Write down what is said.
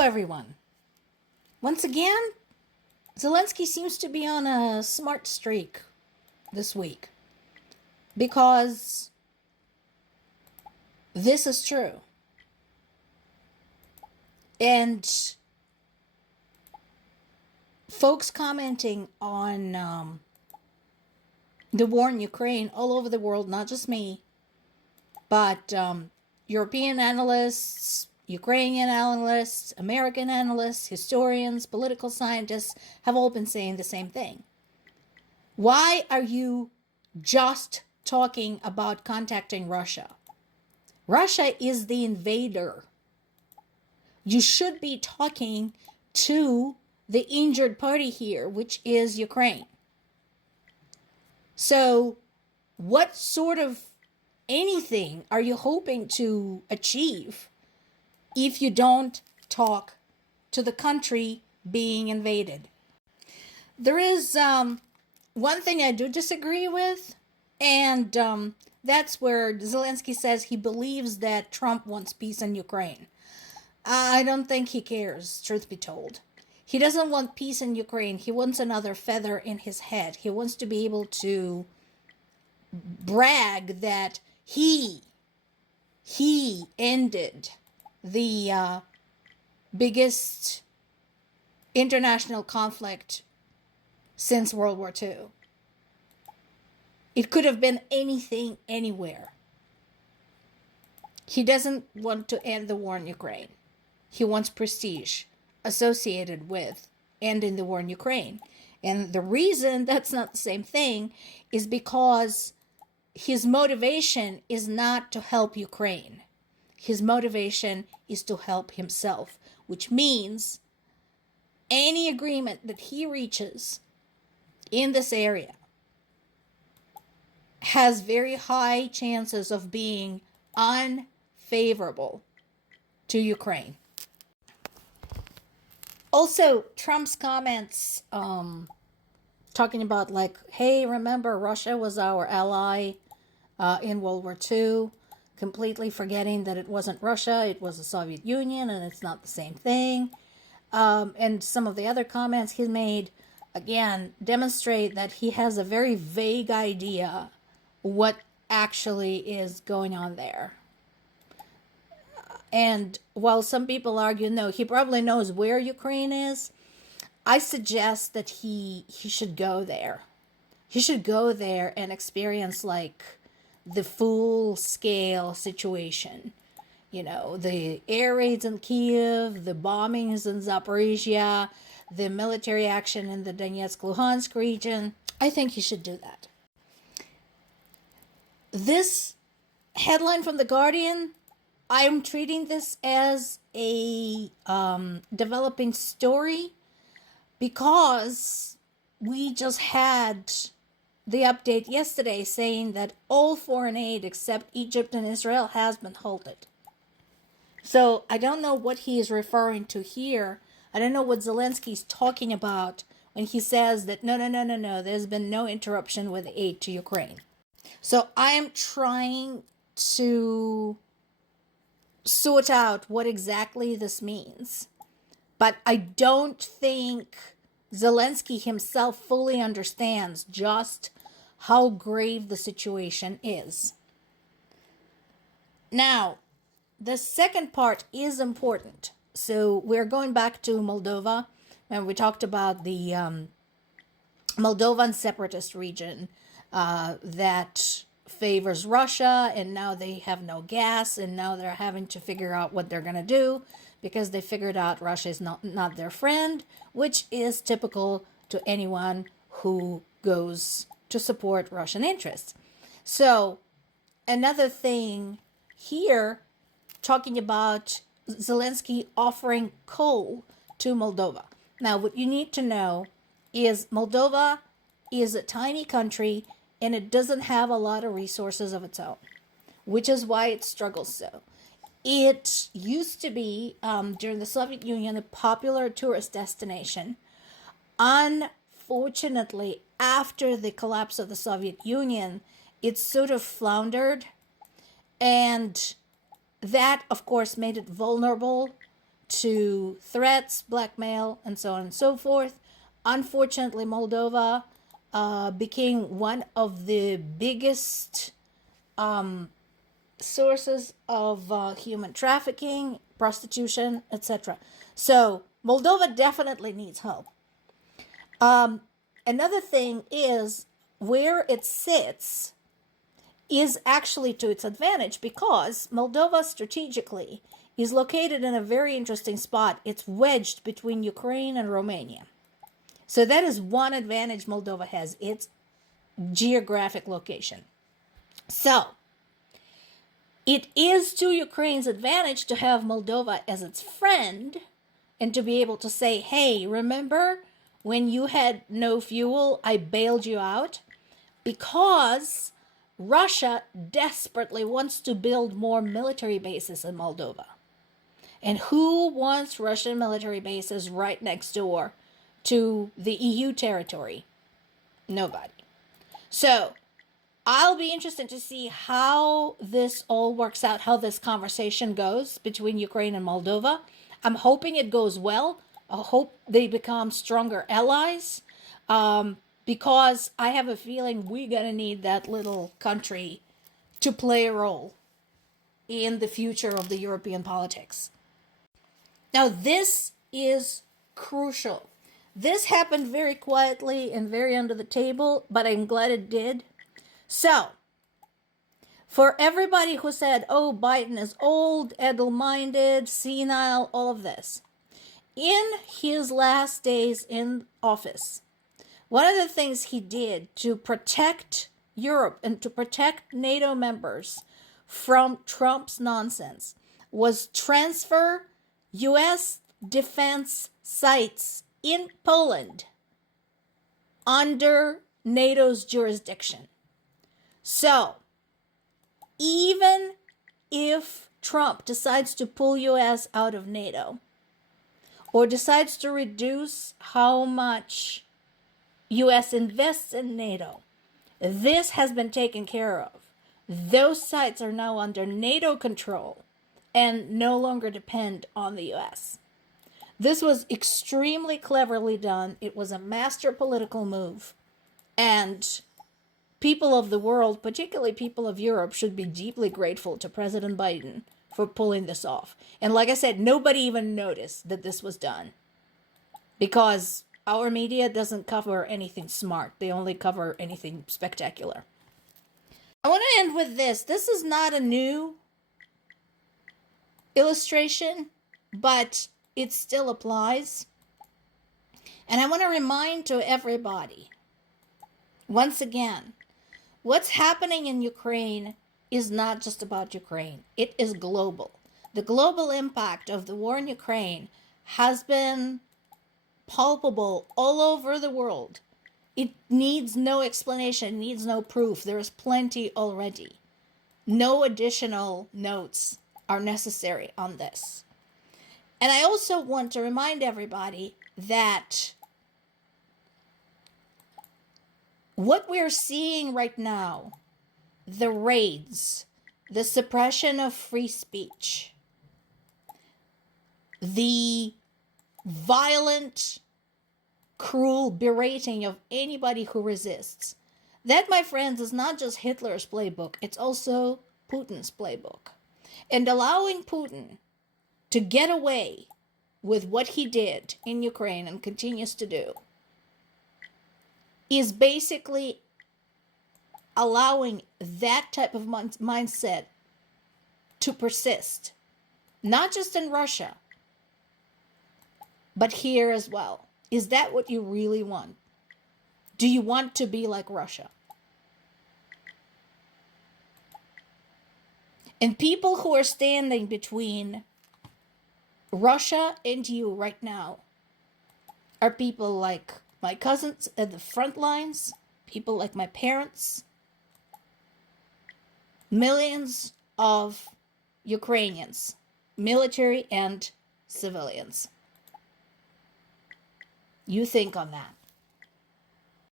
everyone. Once again, Zelensky seems to be on a smart streak this week because this is true. And folks commenting on the war in Ukraine all over the world, not just me, but European analysts, Ukrainian analysts, American analysts, historians, political scientists have all been saying the same thing. Why are you just talking about contacting Russia? Russia is the invader. You should be talking to the injured party here, which is Ukraine. So, what sort of anything are you hoping to achieve if you don't talk to the country being invaded? There is one thing I do disagree with, and that's where Zelensky says he believes that Trump wants peace in Ukraine. I don't think he cares, truth be told. He doesn't want peace in Ukraine. He wants another feather in his head. He wants to be able to brag that he ended the biggest international conflict since World War II. It could have been anything, anywhere. He doesn't want to end the war in Ukraine. He wants prestige associated with ending the war in Ukraine. And the reason that's not the same thing is because his motivation is not to help Ukraine. His motivation is to help himself, which means any agreement that he reaches in this area has very high chances of being unfavorable to Ukraine. Also, Trump's comments talking about like, hey, remember Russia was our ally in World War II, completely forgetting that it wasn't Russia, it was the Soviet Union, and it's not the same thing. And some of the other comments he made, again, demonstrate that he has a very vague idea what actually is going on there. And while some people argue, no, he probably knows where Ukraine is, I suggest that he should go there. He should go there and experience like the full-scale situation. You know, the air raids in Kiev, the bombings in Zaporizhia, the military action in the Donetsk-Luhansk region. I think he should do that. This headline from The Guardian, I am treating this as a developing story because we just had the update yesterday saying that all foreign aid except Egypt and Israel has been halted. So I don't know what he is referring to here. I don't know what Zelensky is talking about when he says that no, there's been no interruption with aid to Ukraine. So I am trying to sort out what exactly this means. But I don't think Zelensky himself fully understands just how grave the situation is. Now, the second part is important. So we're going back to Moldova, and we talked about the Moldovan separatist region that favors Russia, and now they have no gas, and now they're having to figure out what they're going to do because they figured out Russia is not their friend, which is typical to anyone who goes to support Russian interests. So another thing here, talking about Zelensky offering coal to Moldova. Now, what you need to know is Moldova is a tiny country and it doesn't have a lot of resources of its own, which is why it struggles so. It used to be, during the Soviet Union, a popular tourist destination. Unfortunately, after the collapse of the Soviet Union, it sort of floundered. And that, of course, made it vulnerable to threats, blackmail, and so on and so forth. Unfortunately, Moldova became one of the biggest sources of human trafficking, prostitution, etc. So Moldova definitely needs help. Another thing is where it sits is actually to its advantage because Moldova strategically is located in a very interesting spot. It's wedged between Ukraine and Romania. So that is one advantage Moldova has, its geographic location. So it is to Ukraine's advantage to have Moldova as its friend and to be able to say, hey, remember when you had no fuel, I bailed you out? Because Russia desperately wants to build more military bases in Moldova. And who wants Russian military bases right next door to the EU territory? Nobody. So I'll be interested to see how this all works out, how this conversation goes between Ukraine and Moldova. I'm hoping it goes well. I hope they become stronger allies. Because I have a feeling we're going to need that little country to play a role in the future of the European politics. Now, this is crucial. This happened very quietly and very under the table, but I'm glad it did. So, for everybody who said, oh, Biden is old, addle-minded, senile, all of this, in his last days in office, one of the things he did to protect Europe and to protect NATO members from Trump's nonsense was transfer U.S. defense sites in Poland under NATO's jurisdiction. So, even if Trump decides to pull U.S. out of NATO or decides to reduce how much U.S. invests in NATO, this has been taken care of. Those sites are now under NATO control and no longer depend on the U.S. This was extremely cleverly done. It was a master political move. And people of the world, particularly people of Europe, should be deeply grateful to President Biden for pulling this off. And like I said, nobody even noticed that this was done because our media doesn't cover anything smart. They only cover anything spectacular. I want to end with this. This is not a new illustration, but it still applies. And I want to remind to everybody, once again, what's happening in Ukraine is not just about Ukraine. It is global. The global impact of the war in Ukraine has been palpable all over the world. It needs no explanation, needs no proof. There is plenty already. No additional notes are necessary on this. And I also want to remind everybody that what we're seeing right now, the raids, the suppression of free speech, the violent, cruel berating of anybody who resists. That, my friends, is not just Hitler's playbook, it's also Putin's playbook. And allowing Putin to get away with what he did in Ukraine and continues to do is basically allowing that type of mindset to persist, not just in Russia, but here as well. Is that what you really want? Do you want to be like Russia? And people who are standing between Russia and you right now are people like my cousins at the front lines, people like my parents, millions of Ukrainians, military and civilians. You think on that.